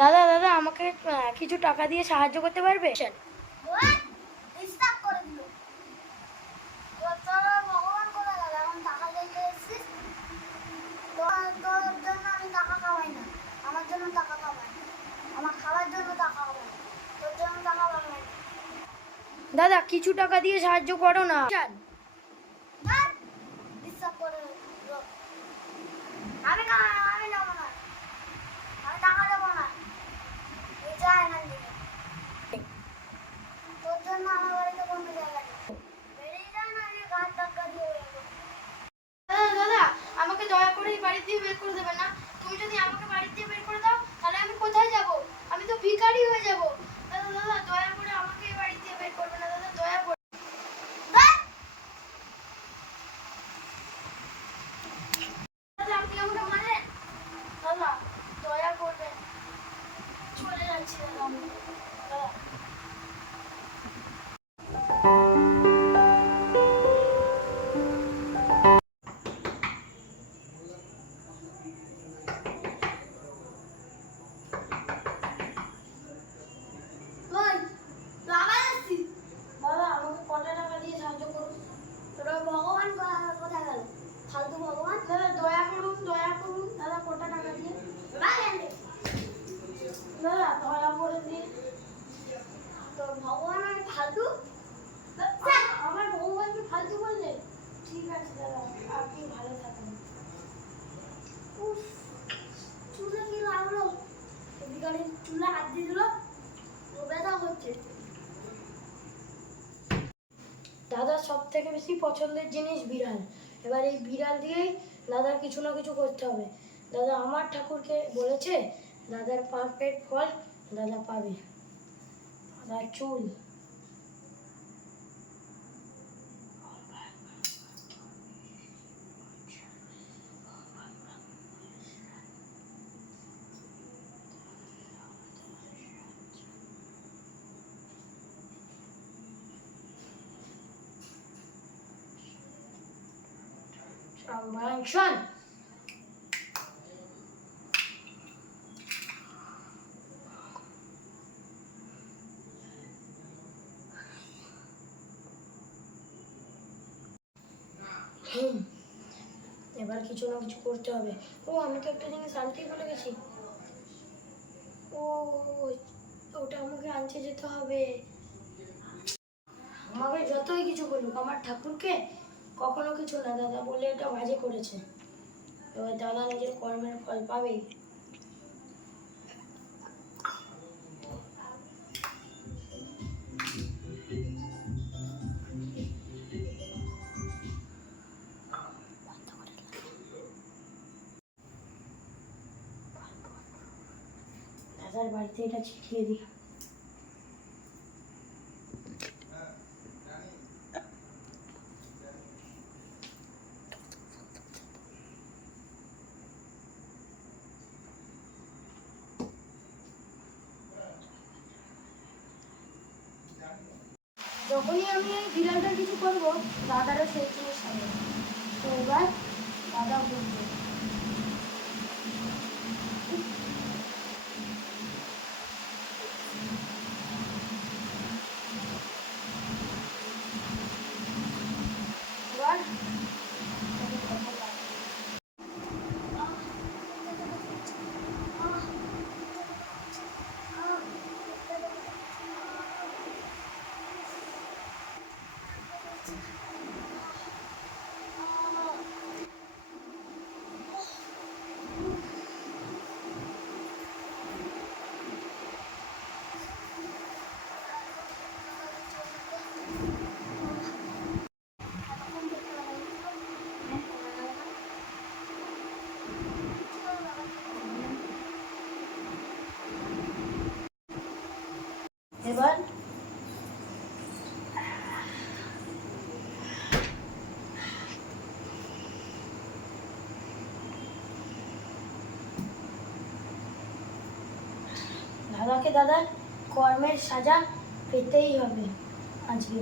দাদা দাদা আমাকে কিছু টাকা দিয়ে সাহায্য করতে পারবে? দাদা কিছু টাকা দিয়ে সাহায্য করো না। দাদা আমাকে দয়া করে এই বাড়ি দিয়ে বের করে দেবে না। তুমি যদি আমাকে বাড়ি দিয়ে বের করে দাও তাহলে আমি কোথায় যাব? আমি তো ভিখারি হয়ে যাব। দাদা দাদা দয়া করে আমাকে এই বাড়ি দিয়ে বের করবে না দাদা, দয়া করে। দাদা আপনি আমাকে মারেন? দাদা দয়া করবেন, চলে যাচ্ছি দাদা আমি। দাদা দাদা আমাকে কটা টাকা দিয়ে সাহায্য করুন। ভগবান কোথায় গেল? ফালতু ভগবান। দাদা দয়া করুন, দয়া করুন দাদা, কটা টাকা দিয়ে। দাদা দয়া করে দিন। তোর ভগবান আমি ফালতু? আমার ভগবানকে ফালতু বললে? ঠিক আছে দাদা, আপনি ভালো থাকেন। উফ, চুলে কি লাগলো? ভিখারির চুলে হাত দিয়ে দিল, ব্যথা হচ্ছে। দাদার সব থেকে বেশি পছন্দের জিনিস বিড়াল। এবার এই বিড়াল দিয়েই দাদার কিছু না কিছু করতে হবে। দাদা আমার ঠাকুরকে বলেছে দাদার পাপের ফল দাদা পাবে। দাদার চুল। শোন এবার কিছু না কিছু করতে হবে। ও আমি তো একটা জিনিস আনতেই ভুলে গেছি। ও ওটা আমাকে আনতে যেতে হবে। আমাকে যতই কিছু বলুক আমার ঠাকুরকে কখনো কিছু না দাদা বলে এটা বাজে করেছে। এবার দাদা নিজের কর্মের ফল পাবেই। দাদার বাড়িতে এটা ছিটিয়ে দিই। যখনই আমি এই বিড়ালটা কিছু করবো দাদারও সেই জিনিস হবে। তো এবার দাদা বুঝবে। এবার এবার দাদাকে দাদার কর্মের সাজা পেতেই হবে আজকে।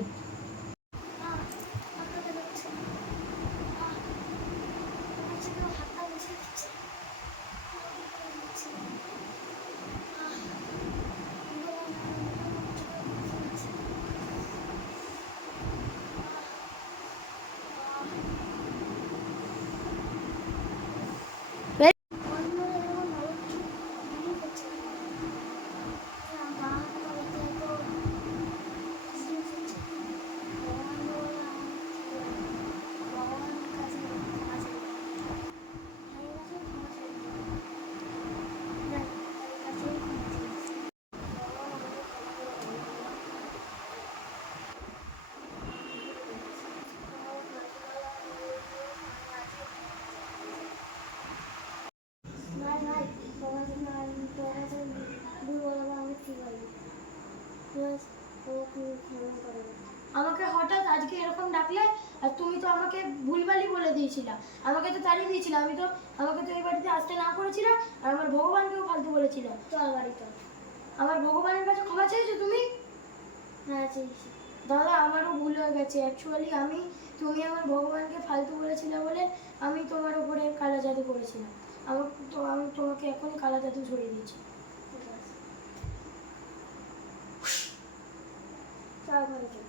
এরকম ডাকলে, আর তুমি তো আমাকে ভুলভালই বলে দিয়েছিলা, আমাকে তো তাড়িয়ে দিয়েছিলা, আমাকে তো এই বাড়িতে আসতে না করেছিলা, আর আমার ভগবানকেও ফালতু বলেছিলা। চল বাড়ি চল। আমার ভগবানের কাছে ক্ষমা চেয়েছো তুমি? হ্যাঁ চেয়েছি। দাদা আমারও ভুল হয়ে গেছে, অ্যাকচুয়ালি তুমি আমার ভগবানকে ফালতু বলেছিলে বলে আমি তোমার উপরে কালা জাদু করেছিলাম। আমি তোমাকে এখনই কালা জাদু ছড়িয়ে দিয়েছি। ঠিক আছে, চল ঘরে চল।